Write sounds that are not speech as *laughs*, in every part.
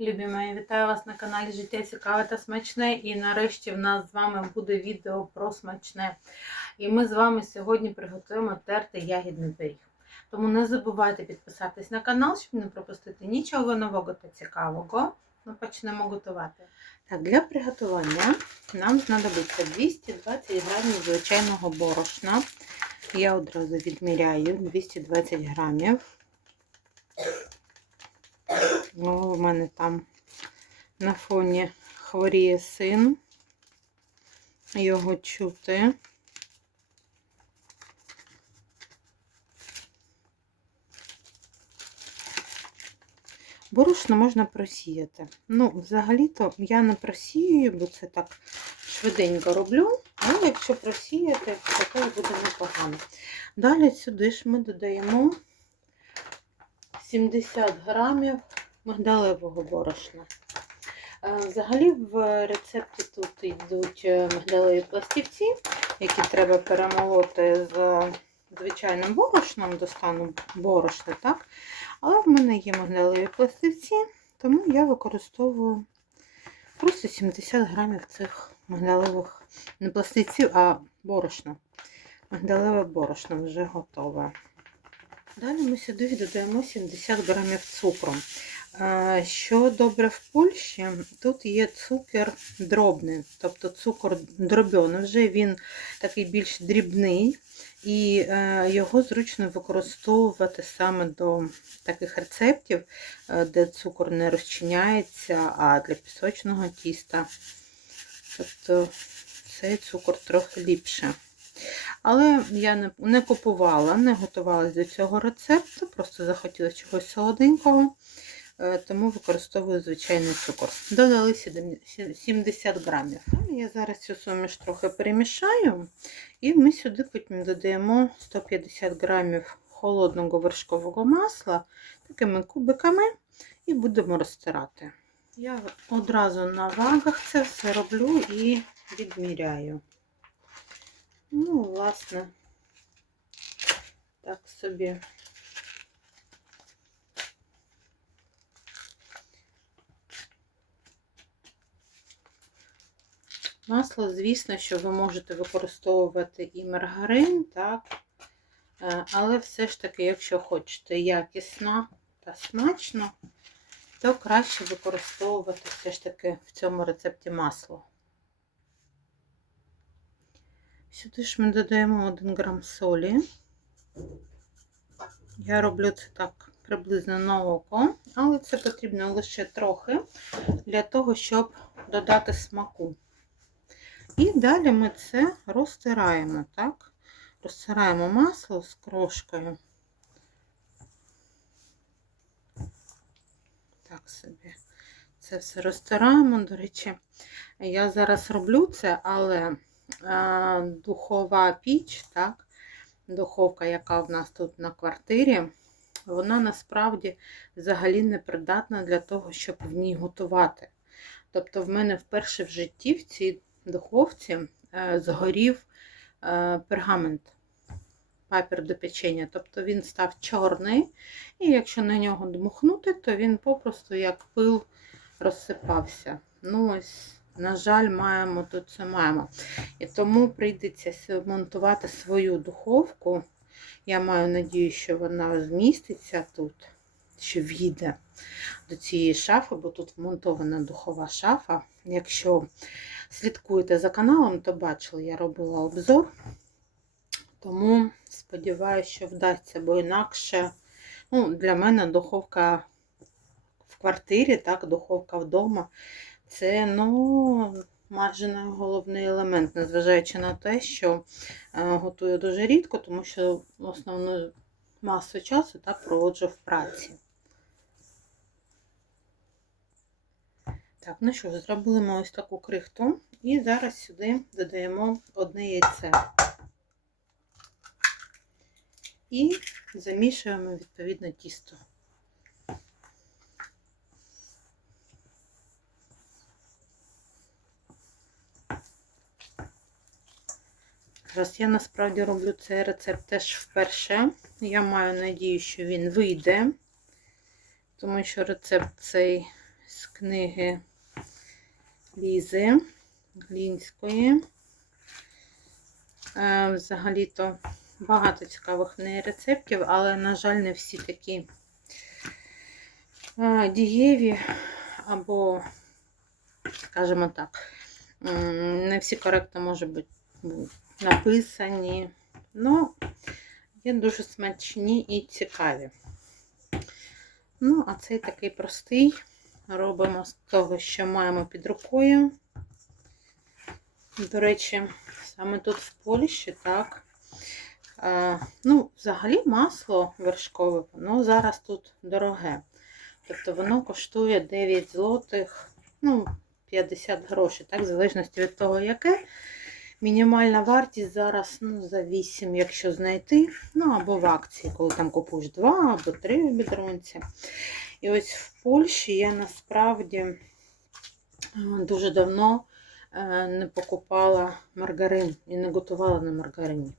Любі мої, вітаю вас на каналі Життя Цікаве та Смачне. І нарешті в нас з вами буде відео про смачне. І ми з вами сьогодні приготуємо тертий ягідний пиріг. Тому не забувайте підписатись на канал, щоб не пропустити нічого нового та цікавого. Ми почнемо готувати. Так, для приготування нам знадобиться 220 грамів звичайного борошна. Я одразу відміряю 220 грамів. Ну, у мене там на фоні хворіє син. Його чути. Борошно можна просіяти. Ну, взагалі-то я не просію, бо це так швиденько роблю, але якщо просіяти, то теж буде непогано. Далі сюди ж ми додаємо 70 грамів мигдалевого борошна. Е, Взагалі в рецепті тут йдуть е, мигдалеві пластівці, які треба перемолоти з звичайним борошном до стану борошна, так? Але в мене є мигдалеві пластівці, тому я використовую просто 70 грамів цих мигдалевих не пластівців, а борошна. Мигдалеве борошно вже готове. Далі ми сюди додаємо 70 грамів цукру. Е, Що добре в Польщі, тут є цукер дробний, тобто цукор дробьоний, вже він такий більш дрібний, і е, його зручно використовувати саме до таких рецептів, е, де цукор не розчиняється, а для пісочного тіста. Тобто цей цукор трохи ліпше. Але я не, не купувала, не готувалася до цього рецепту, просто захотіла чогось солоденького, е, тому використовую звичайний цукор. Додали 70 грамів. Я зараз цю суміш трохи перемішаю, і ми сюди потім додаємо 150 грамів холодного вершкового масла такими кубиками і будемо розтирати. Я одразу на вагах це все роблю і відміряю. Ну, власне, так собі. Масло, звісно, що ви можете використовувати і маргарин, так? Е, Але все ж таки, якщо хочете якісно та смачно, то краще використовувати все ж таки в цьому рецепті масло. Сюди ж ми додаємо 1 грам солі. Я роблю це так приблизно на око, але це потрібно лише трохи для того, щоб додати смаку. І далі ми це розтираємо, так? Розтираємо масло з крошкою. Так собі. Це все розтираємо. До речі, я зараз роблю це, але духова піч, так, духовка, яка в нас тут на квартирі, вона насправді взагалі не придатна для того, щоб в ній готувати. Тобто, в мене вперше в житті в цій духовці е, згорів е, пергамент, папір до печення. Тобто він став чорний, і якщо на нього дмухнути, то він попросту як пил розсипався. Ну, ось на жаль, маємо тут це маємо. І тому прийдеться монтувати свою духовку. Я маю надію, що вона зміститься тут, що в'їде до цієї шафи, бо тут вмонтована духова шафа. Якщо слідкуєте за каналом, то бачили, я робила обзор. Тому сподіваюся, що вдасться, бо інакше ну, для мене духовка в квартирі, так, духовка вдома. Це, ну, майже найголовний елемент, незважаючи на те, що е, готую дуже рідко, тому що основну масу часу так проводжу в праці. Так, ну що зробили ми ось таку крихту, і зараз сюди додаємо одне яйце. І замішуємо відповідно тісто. Зараз я насправді роблю цей рецепт теж вперше. Я маю надію, що він вийде, тому що рецепт цей з книги Лізи Глінської. Е, Взагалі-то багато цікавих в неї рецептів, але, на жаль, не всі такі е, дієві або, скажімо так, не всі коректно можуть бути написані. Ну, є дуже смачні і цікаві. Ну, а цей такий простий. Робимо з того, що маємо під рукою. До речі, саме тут в Польщі, так. Е, ну, взагалі масло вершкове, воно зараз тут дороге. Тобто воно коштує 9 злотих, ну, 50 грошей, так, в залежності від того, яке. Мінімальна вартість зараз ну, за 8, якщо знайти. Ну, або в акції, коли там купуєш 2 або 3 в бідронці. І ось в Польщі я насправді е, дуже давно е, не покупала маргарин і не готувала на маргарині.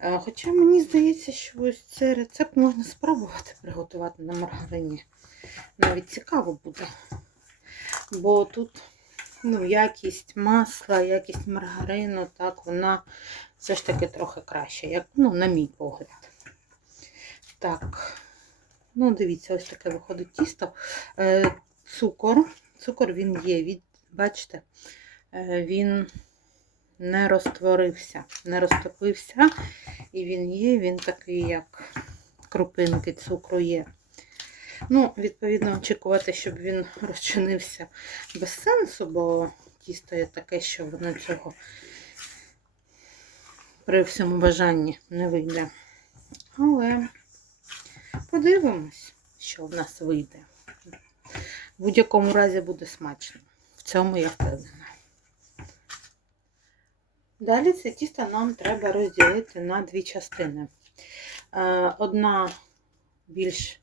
Е, Хоча мені здається, що ось цей рецепт можна спробувати приготувати на маргарині. Навіть цікаво буде. Бо тут ну, якість масла, якість маргарину, так, вона все ж таки трохи краща, як, ну, на мій погляд. Так, ну, дивіться, ось таке виходить тісто. Е, цукор. Цукор він є, від, бачите, е, він не розтворився, не розтопився. І він є, він такий, як крупинки цукру є. Ну, відповідно, очікувати, щоб він розчинився без сенсу, бо тісто є таке, що воно цього при всьому бажанні не вийде. Але подивимось, що в нас вийде. В будь-якому разі буде смачно. В цьому я впевнена. Далі це тісто нам треба розділити на дві частини. Е, Одна більш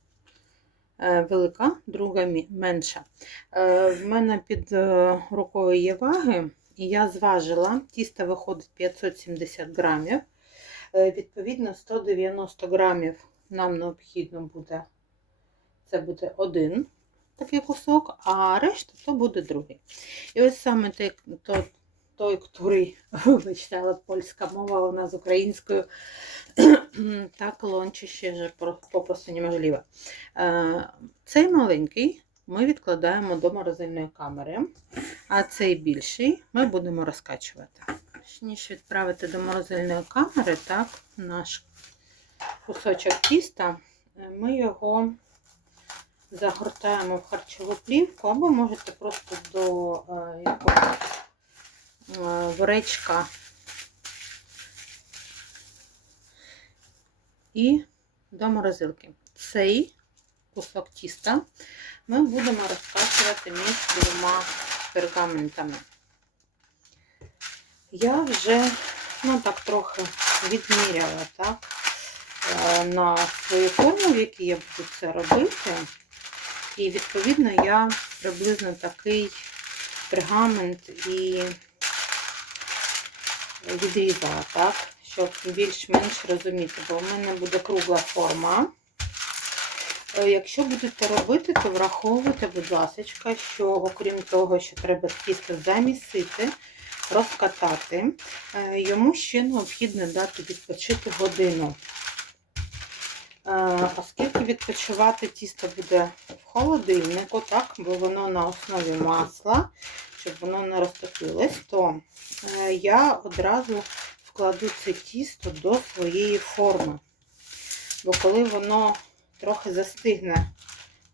велика, друга менша. Е, В мене під е, рукою є ваги, і я зважила, тісто виходить 570 грамів. Е, Відповідно, 190 грамів нам необхідно буде, це буде один такий кусок, а решта то буде другий. І ось саме той, той, який, *laughs* вибачте, але польська мова у нас з українською *clears throat* так лонче ще ж попросту неможливо. Е, Цей маленький ми відкладаємо до морозильної камери, а цей більший ми будемо розкачувати. Ніж відправити до морозильної камери, так, наш кусочок тіста, е, ми його загортаємо в харчову плівку, або можете просто до е, якогось е, варечка і до морозилки. Цей кусок тіста ми будемо розкачувати між двома пергаментами. Я вже ну, так трохи відміряла так, е, на свою форму, в якій я буду це робити. І, відповідно, я приблизно такий пергамент і відрізала, щоб більш-менш розуміти, бо в мене буде кругла форма. Е, Якщо будете робити, то враховуйте, будь ласка, що окрім того, що треба тісто замісити, розкатати, е, йому ще необхідно дати відпочити годину. Е, Оскільки відпочивати тісто буде в холодильнику, так, бо воно на основі масла, щоб воно не розтопилось, то е, я одразу вкладу це тісто до своєї форми. Бо коли воно трохи застигне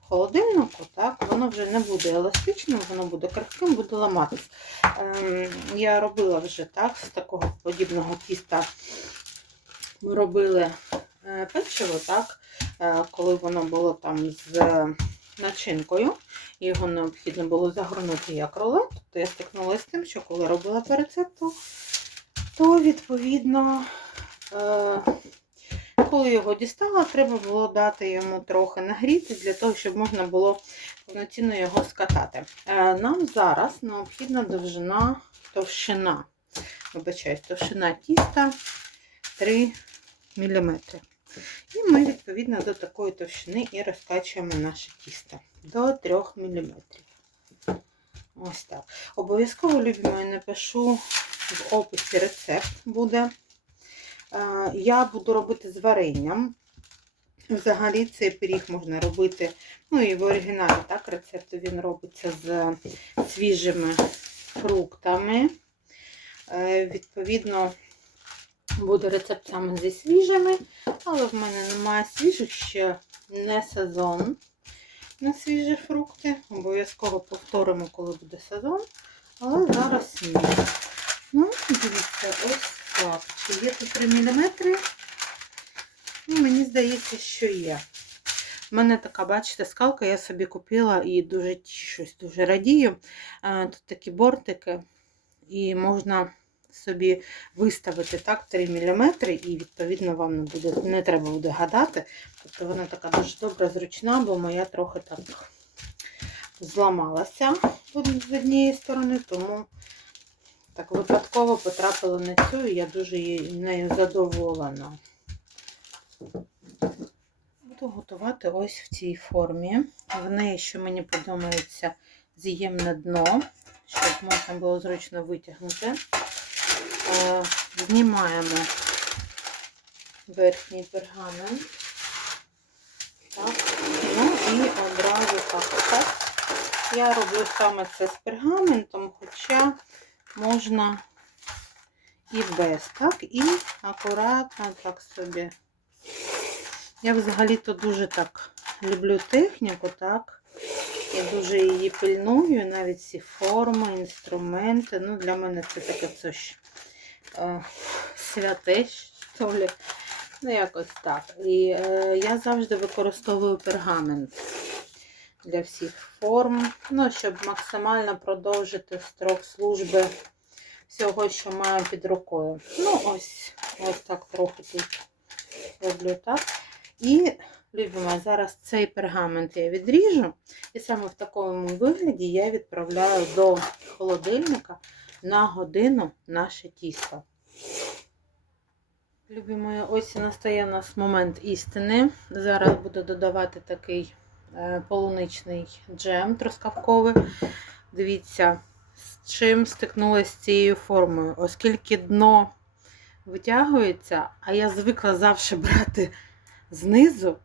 в холодильнику, так, воно вже не буде еластичним, воно буде крихким, буде ламатись. Ем, Я робила вже так, з такого подібного тіста ми робили е, печиво, так, е, коли воно було там з начинкою, його необхідно було загорнути як рулет, то я стикнулася з тим, що коли робила по рецепту, то відповідно, е, коли його дістала, треба було дати йому трохи нагріти, для того, щоб можна було повноцінно його скатати. Е, Нам зараз необхідна довжина, товщина, вибачаюсь, товщина тіста 3 мм. І ми, відповідно, до такої товщини і розкачуємо наше тісто. до 3 мм. Ось так. Обов'язково, любі мої, напишу в описі рецепт буде. Е, Я буду робити з варенням. Взагалі цей пиріг можна робити, ну і в оригіналі так, рецепту він робиться з свіжими фруктами. Е, Відповідно, буде рецепт саме зі свіжими, але в мене немає свіжих ще не сезон на свіжі фрукти. Обов'язково повторимо, коли буде сезон. Але зараз ні. Ну, дивіться, ось так. Чи є тут 3 мм? Ну, мені здається, що є. У мене така, бачите, скалка я собі купила і дуже тішусь, дуже радію. Тут такі бортики, і можна собі виставити так 3 мм, і відповідно вам не буде, не треба буде гадати. Тобто вона така дуже добра, зручна, бо моя трохи так зламалася з однієї сторони, тому так випадково потрапила на цю, і я дуже нею задоволена. Буду готувати ось в цій формі. В неї, що мені подобається, з'ємне дно, щоб можна було зручно витягнути. Е, Знімаємо верхній пергамент. Ну і одразу так. так. Я роблю саме це з пергаментом, хоча можна і без, так, і акуратно так собі. Я взагалі-то дуже так люблю техніку, так. Я дуже її пильную, навіть всі форми, інструменти. Ну, для мене це таке ж е, що ли. Ну, якось так. І е, я завжди використовую пергамент для всіх форм. Ну, щоб максимально продовжити строк служби всього, що маю під рукою. Ну, ось, ось так трохи тут роблю так. І, любимо, зараз цей пергамент я відріжу. І саме в такому вигляді я відправляю до холодильника на годину наше тісто. Любі мої, ось і настає у нас момент істини. Зараз буду додавати такий е, полуничний джем трускавковий. Дивіться, з чим стикнулася цією формою. Оскільки дно витягується, а я звикла завжди брати знизу,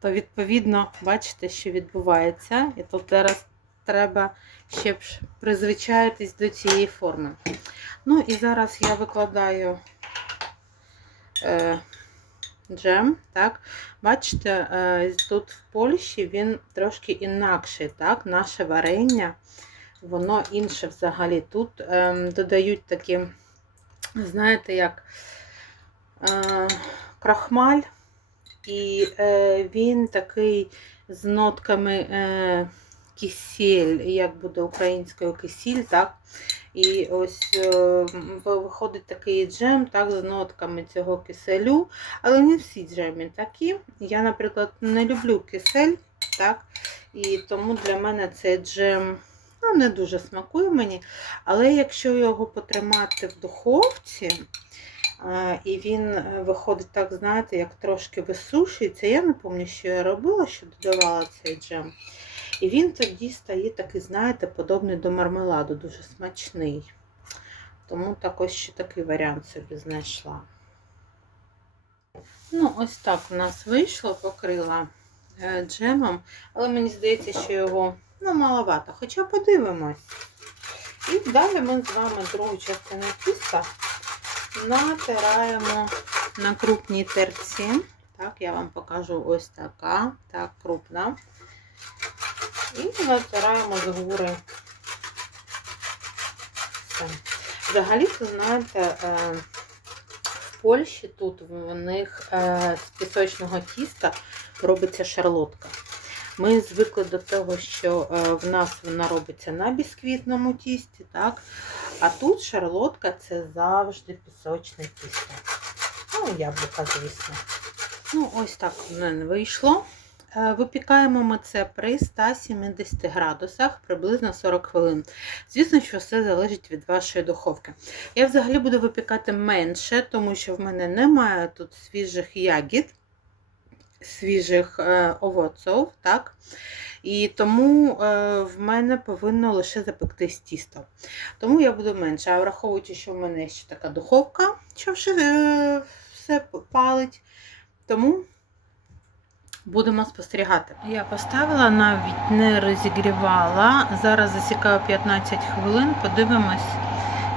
то відповідно бачите, що відбувається. І тут зараз треба ще б призвичаїтись до цієї форми. Ну і зараз я викладаю е, джем. так. Бачите, е, тут в Польщі він трошки інакший. так, Наше варення, воно інше взагалі. Тут е, додають такі, знаєте, як е, крахмаль. І е, він такий з нотками е, кисіль, як буде українською кисіль, так? І ось е, виходить такий джем так, з нотками цього киселю. Але не всі джеми такі. Я, наприклад, не люблю кисель, так? І тому для мене цей джем ну, не дуже смакує мені. Але якщо його потримати в духовці, і він е, виходить так, знаєте, як трошки висушується. Я не пам'ятаю, що я робила, що додавала цей джем. І він тоді стає такий, знаєте, подобний до мармеладу, дуже смачний. Тому також ще такий варіант собі знайшла. Ну, ось так у нас вийшло, покрила е, джемом, але мені здається, що його ну, маловато. Хоча подивимось. І далі ми з вами другу частину тіста натираємо на крупній терці. Так, я вам покажу ось така, так, крупна. І натираємо з гури. Взагалі, ви знаєте, в Польщі тут в них з пісочного тіста робиться шарлотка. Ми звикли до того, що в нас вона робиться на бісквітному тісті, так? А тут шарлотка це завжди пісочне тісто. Ну, яблука, звісно. Ну, ось так в мене вийшло. Випікаємо ми це при 170 градусах приблизно 40 хвилин. Звісно, що все залежить від вашої духовки. Я взагалі буду випікати менше, тому що в мене немає тут свіжих ягід, свіжих овоців, так? І тому е, в мене повинно лише запектись тісто. Тому я буду менше. А враховуючи, що в мене ще така духовка, що вже все палить. Тому будемо спостерігати. Я поставила, навіть не розігрівала. Зараз засікаю 15 хвилин, подивимось,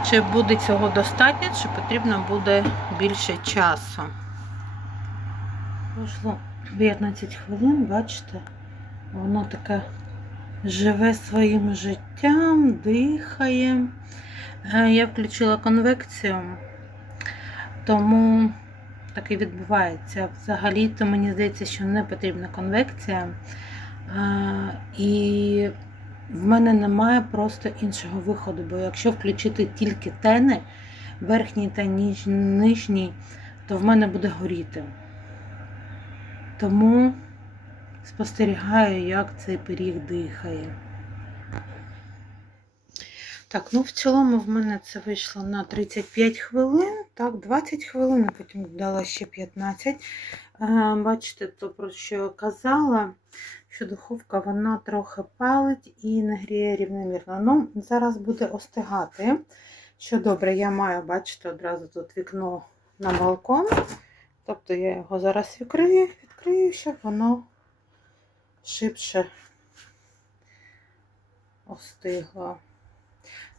чи буде цього достатньо, чи потрібно буде більше часу. Пройшло 15 хвилин, бачите, воно таке живе своїм життям, дихає. Е, Я включила конвекцію, тому так і відбувається. Взагалі-то мені здається, що не потрібна конвекція. Е, І в мене немає просто іншого виходу, бо якщо включити тільки тени, верхній та нижній, то в мене буде горіти. Тому спостерігаю, як цей пиріг дихає. Так, ну в цілому в мене це вийшло на 35 хвилин, так, 20 хвилин, а потім додала ще 15. Е, Бачите, то про що я казала, що духовка вона трохи палить і не гріє рівномірно. Ну, зараз буде остигати. Що добре, я маю, бачите, одразу тут вікно на балкон. Тобто я його зараз відкрию, відкрию, щоб воно шибше остигло.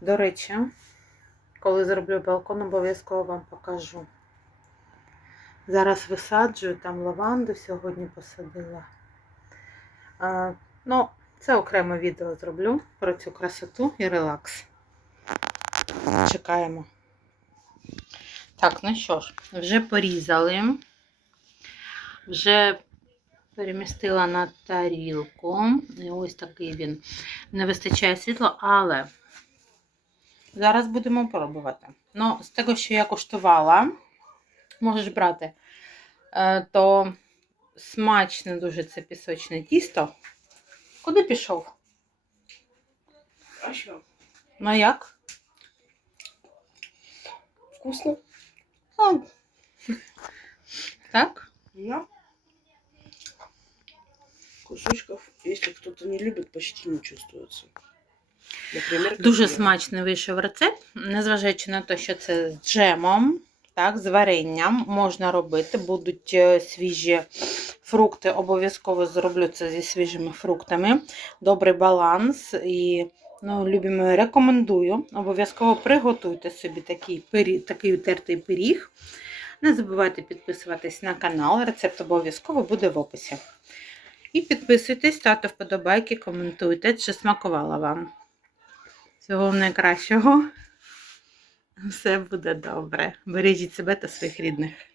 До речі, коли зроблю балкон, обов'язково вам покажу. Зараз висаджую, там лаванду сьогодні посадила. А, ну, це окреме відео зроблю про цю красоту і релакс. Чекаємо. Так, ну що ж, вже порізали, вже перемістила на тарілку. І ось такий він. Не вистачає світла, але зараз будемо пробувати. Ну, з того, що я куштувала, можеш брати, е, то смачне дуже це пісочне тісто. Куди пішов? А що? Ну як? Вкусно? А, Так? Да. Кусочков, если кто-то не любит, почти не чувствуется. Например, Дуже смачний вийшов рецепт, незважаючи на те, що це з джемом, так, з варенням можна робити. Будуть е, свіжі фрукти, обов'язково зроблю це зі свіжими фруктами. Добрий баланс і ну, любимо, рекомендую. Обов'язково приготуйте собі такий, пиріг, такий тертий пиріг. Не забувайте підписуватись на канал, рецепт обов'язково буде в описі. І підписуйтесь, ставте вподобайки, коментуйте, чи смакувала вам. Всього найкращого. Все буде добре. Бережіть себе та своїх рідних.